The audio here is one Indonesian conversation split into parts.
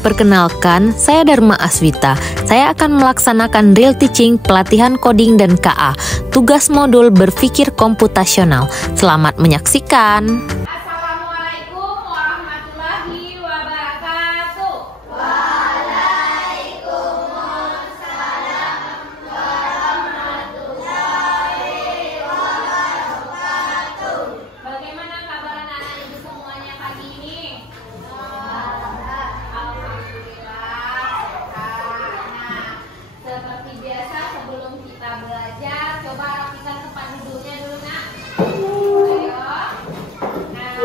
Perkenalkan, saya Dharma Aswita. Saya akan melaksanakan real teaching, pelatihan coding dan KA, tugas modul berpikir komputasional. Selamat menyaksikan. Assalamualaikum warahmatullahi wabarakatuh. Bagaimana kabar anak-anak ibu semuanya pagi ini? Alhamdulillah sehat. Nah, seperti biasa sebelum kita belajar, coba rapikan tempat duduknya dulu nak. Ayo. Nah,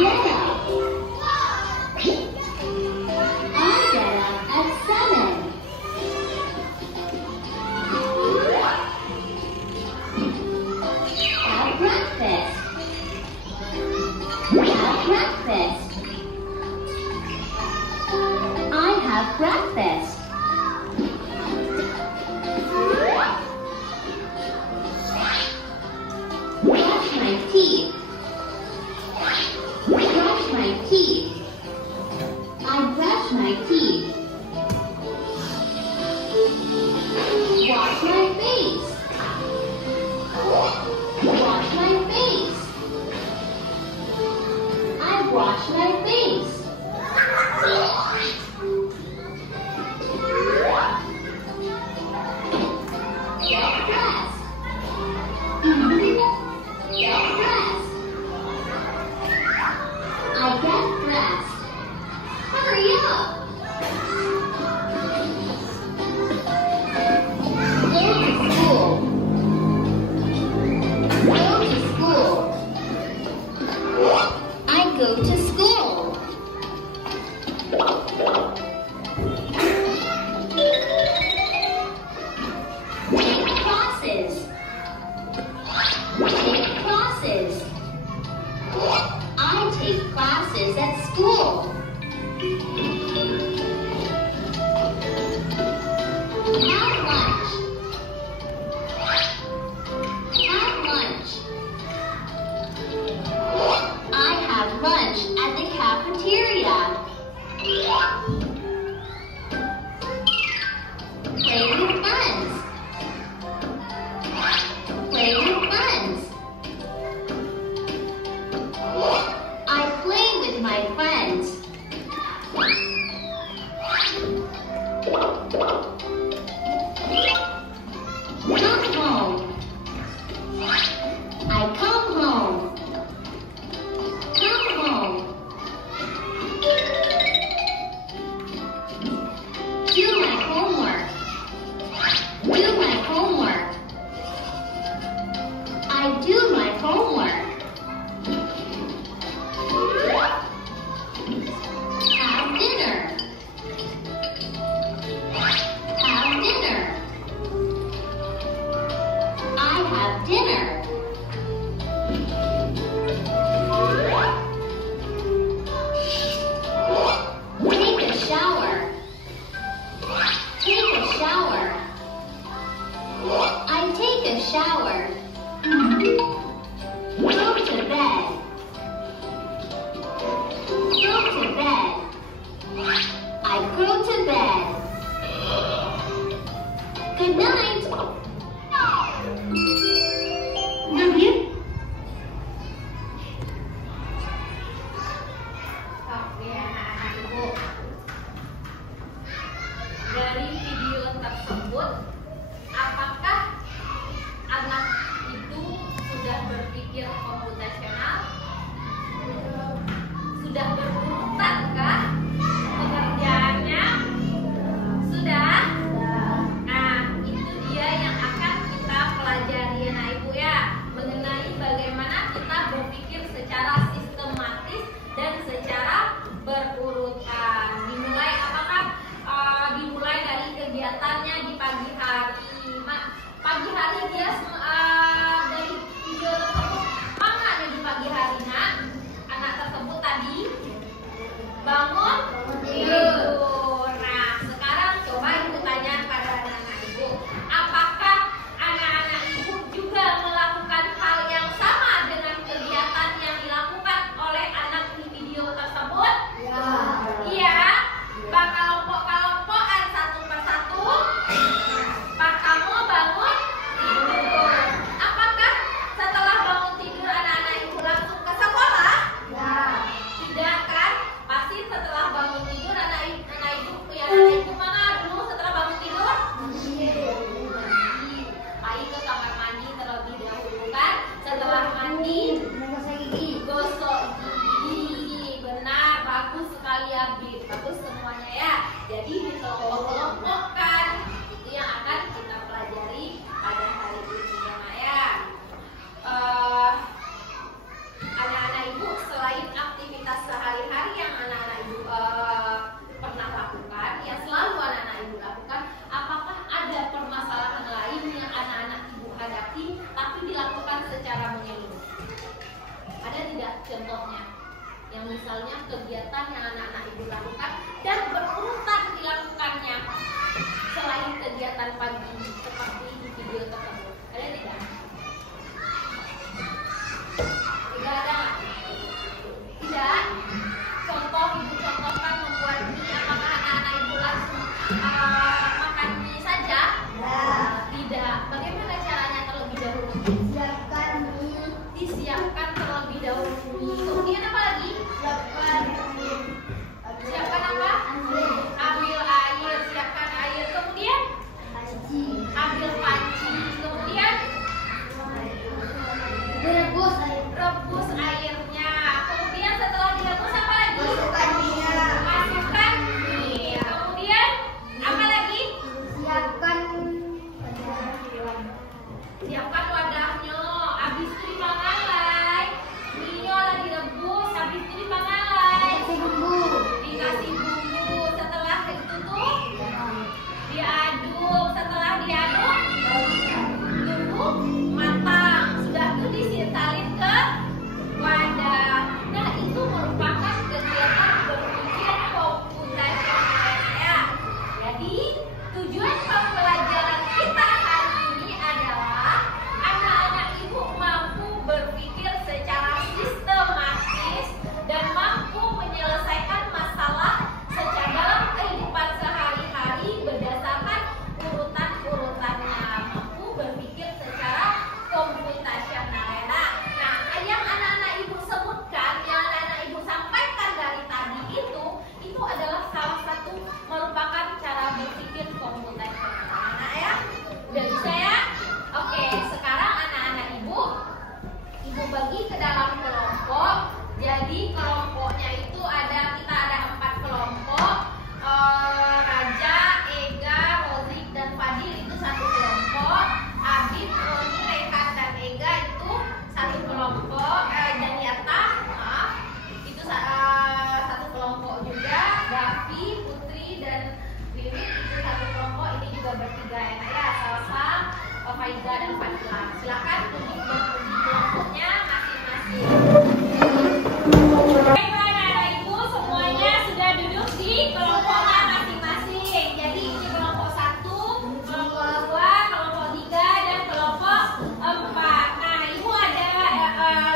get up. I get up at 7. Have breakfast. Have breakfast. I have breakfast. Brush my teeth. Brush my teeth. I brush my teeth. Wash my face. Wash my face. I wash my face. Get dressed. Get dressed. I get dressed. Hurry up. Go to school. Go to school. I go to school. Take classes. Take classes. I take classes at school. Have lunch. Have lunch. I have lunch at the cafeteria. Play with friends. Play with friends. I play with my friends. Come home. I come home. Come home. Do my homework. Do my homework. I do my homework. Have dinner. Have dinner. I have dinner. Take a shower. Take a shower. I take a shower. Go to bed. Go to bed. I go to bed. Good night. Oke, anak-anak ibu. Dari video tersebut, apakah anak contohnya. Yang misalnya kegiatan yang anak-anak ibu lakukan dan berurutan dilakukannya selain kegiatan pagi seperti di video tersebut. Ada tidak? Tidak ada? Tidak? Contoh ibu contohkan membuat mie. Apakah anak-anak ibu langsung makan mie saja? Tidak. Bagaimana caranya terlebih dahulu? Disiapkan terlebih dahulu. Kemudian apa lagi? Siapkan apa? Ambil air, siapkan air. Kemudian ambil panci. Kemudian rebus airnya. Kemudian setelah direbus apa lagi? Masukkan mie. Kemudian apa lagi? Siapkan wadahnya. Habis itu dipangalai. Mie lagi direbus. Habis itu dipangalai. Dikasih bumbu. Setelah itu tuh diaduk. Setelah diaduk tunggu matang. Sudah itu disalin ke wadah. Nah, itu merupakan kegiatan berpikir komputasional ya. Jadi tujuan pembelajaran kita hari ini adalah anak-anak ibu mampu berpikir secara sistematis dan mampu menyelesaikan masalah secara dalam kehidupan sehari-hari berdasarkan urutan-urutannya. Mampu berpikir secara komputasional ya. Nah, yang anak-anak ibu sebutkan, yang anak-anak ibu sampaikan dari tadi itu adalah salah satu merupakan cara berpikir komputasional. Nah ya, udah bisa ya? Oke, sekarang anak-anak ibu bagi ke dalam kelompok. Jadi kelompoknya itu kita ada 4 kelompok. Raja, Ega, Rodrik, dan Fadil itu satu kelompok. Abid, Roni, Rehan, dan Ega itu satu kelompok. Dan Yata, itu satu kelompok juga. Davi, Putri, dan Wiwit itu satu kelompok. Ini juga bertiga ya, Salsa, Faiza, dan Fadila. Silakan tunjuk kelompoknya masing-masing. Baik, anak-anak ibu semuanya sudah duduk di kelompoknya masing-masing. Jadi ini kelompok 1, kelompok 2, kelompok 3, dan kelompok 4. Nah, ibu ada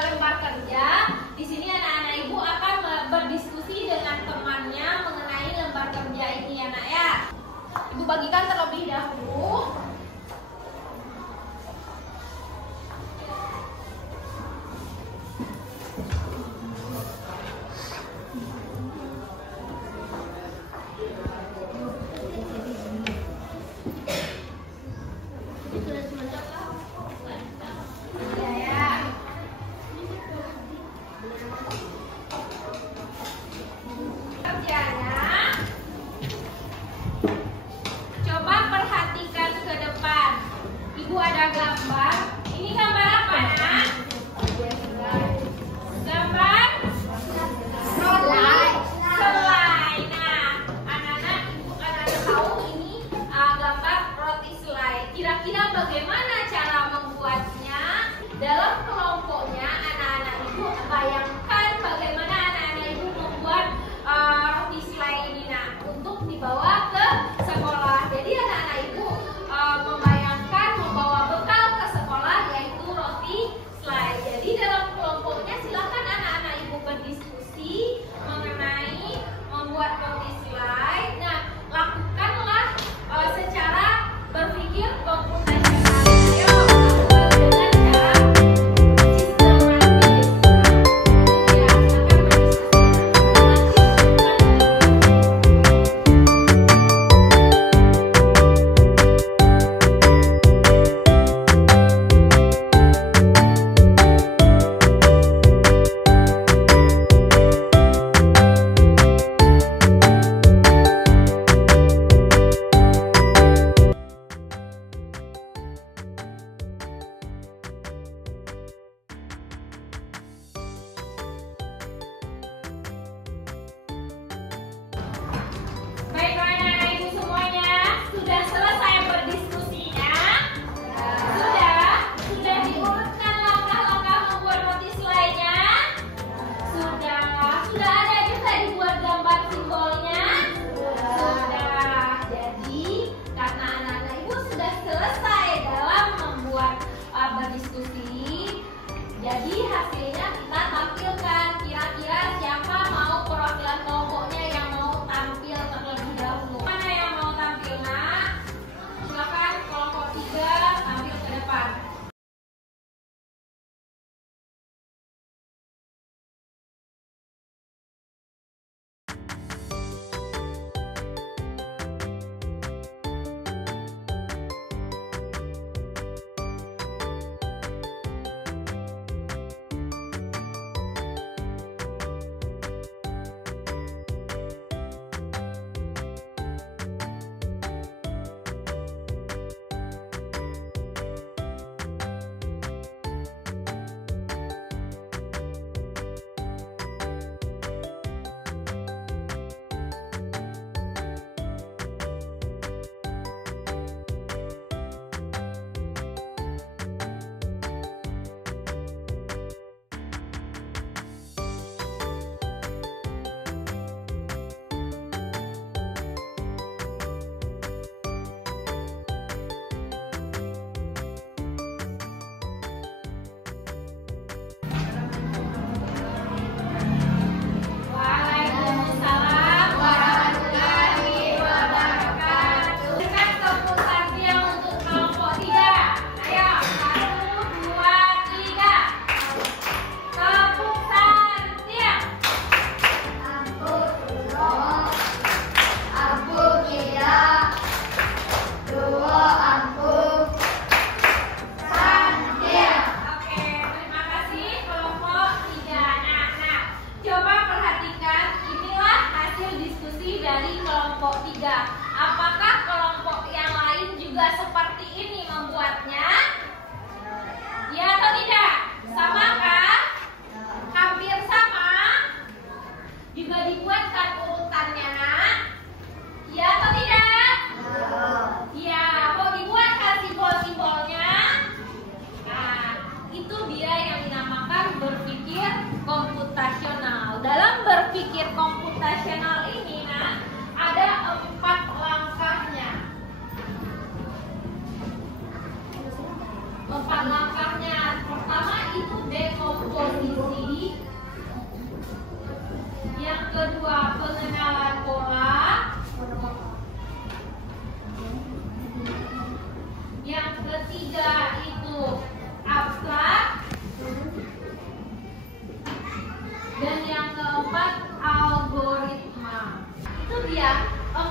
lembar kerja. Di sini anak-anak ibu akan berdiskusi dengan temannya mengenai lembar kerja ini ya, Nak ya. Ibu bagikan terlebih dahulu. Coba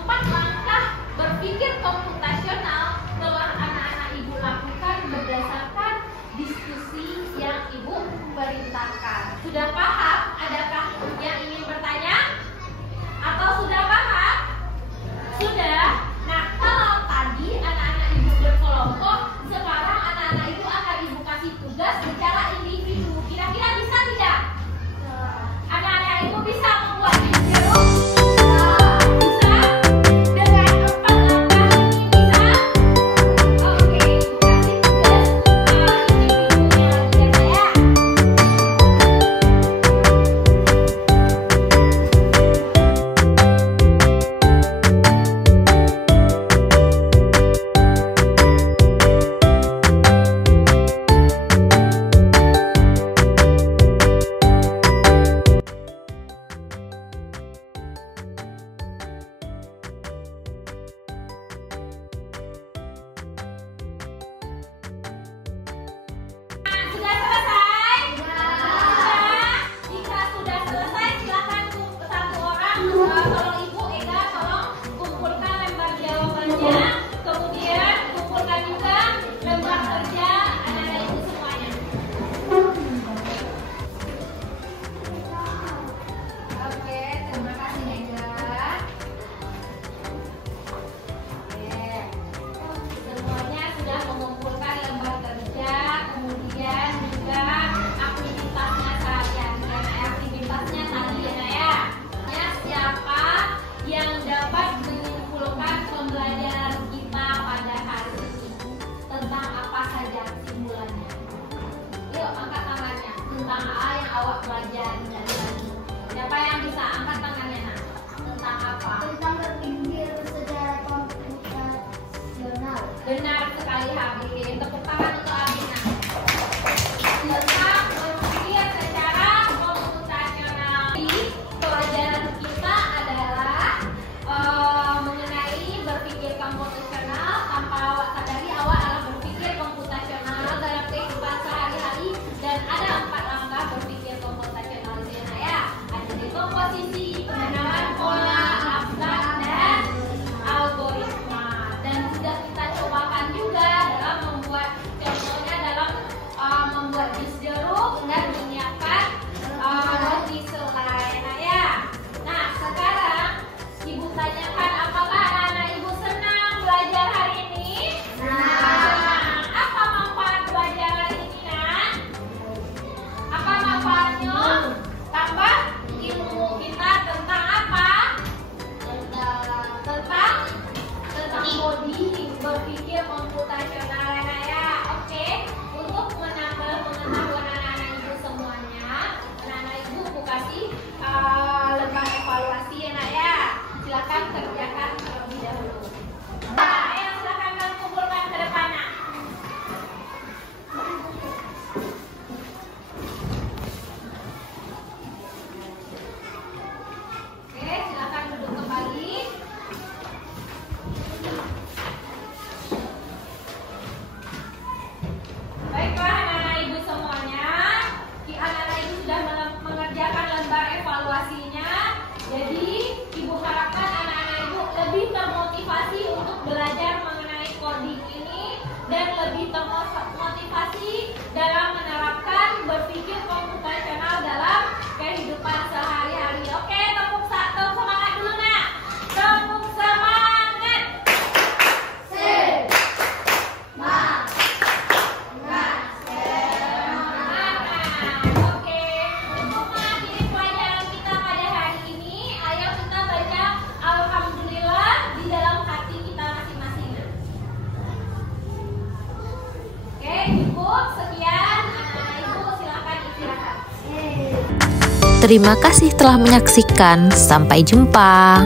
4 langkah berpikir komputasional telah anak-anak ibu lakukan berdasarkan diskusi yang ibu perintahkan. Sudah paham? Adakah yang ingin bertanya? Atau sudah paham? Sudah? Nah, kalau tadi anak-anak ibu berkelompok, sekarang anak-anak ibu akan ibu kasih tugas secara individu. Kira-kira bisa tidak? Anak-anak ibu bisa membuat video? Bisa? Dengan 4 langkah ini bisa? Oke, ibu kasih tugas individunya ya. Sudah selesai? Sudah. Jika sudah selesai, silakan satu orang. Tolong Ibu Ega, tolong kumpulkan lembar jawabannya. Kemudian kumpulkan juga lembar kerja anak-anak Ibu semuanya. Oke, terima kasih Ega. Oke. Semuanya sudah mengumpulkan lembar kerja, kemudian juga aktivitasnya sehari-hari. Aktivitasnya tadi ya. Siapa yang dapat menyimpulkan pembelajaran kita pada hari ini? Tentang apa saja simpulannya? Yuk, angkat tangannya. Tentang apa yang awak pelajari dari tadi? Siapa yang bisa angkat tangannya, Nak? Tentang apa? Tentang berpikir secara komputasional. Benar sekali Habib. Tepuk tangan untuk Habib. Tentang berpikir secara komputasional. Pelajaran kita adalah mengenai berpikir komputasional. Tanpa awak sadari, awak adalah berpikir komputasional dalam kehidupan sehari-hari. Dan ada 4 langkah berpikir komputasional di sana ya. Ada dekomposisi, pengenalan pola, abstrak, dan algoritma. Dan sudah kita cobakan juga dalam membuat contohnya dalam membuat bis jeruk dan menyiapkan roti selai. Nah ya. Nah sekarang Ibu tanyakan, apakah anak-anak Ibu senang belajar hari ini? Senang. Apa manfaat belajar hari ini, Nak? Apa manfaatnya? Tambah ilmu kita tentang apa? Tentang coding, berpikir komputasional ya. Oke, untuk menambah pengetahuan anak-anak Ibu semuanya, anak-anak Ibu aku kasih lembar evaluasi ya, Nak ya. Silakan kerjakan terlebih dahulu. Nah, ayo silakan kalian kumpulkan ke depan, Nak. Oke, silakan duduk kembali. Baiklah anak-anak Ibu semuanya, anak-anak Ibu sudah mengerjakan lembar evaluasinya. Jadi Ibu harapkan anak-anak Ibu lebih termotivasi untuk belajar mengenai coding ini dan lebih termotivasi dalam menerapkan berpikir komputasional dalam kehidupan sehari-hari. Oke, tepuk semangat dulu, Nak. Tepuk semangat. Oke, untuk mengakhiri pelajaran kita pada hari ini, ayo kita baca Alhamdulillah di dalam hati kita masing-masing. Oke, cukup. Sekian. Ibu silakan istirahat. Terima kasih telah menyaksikan. Sampai jumpa.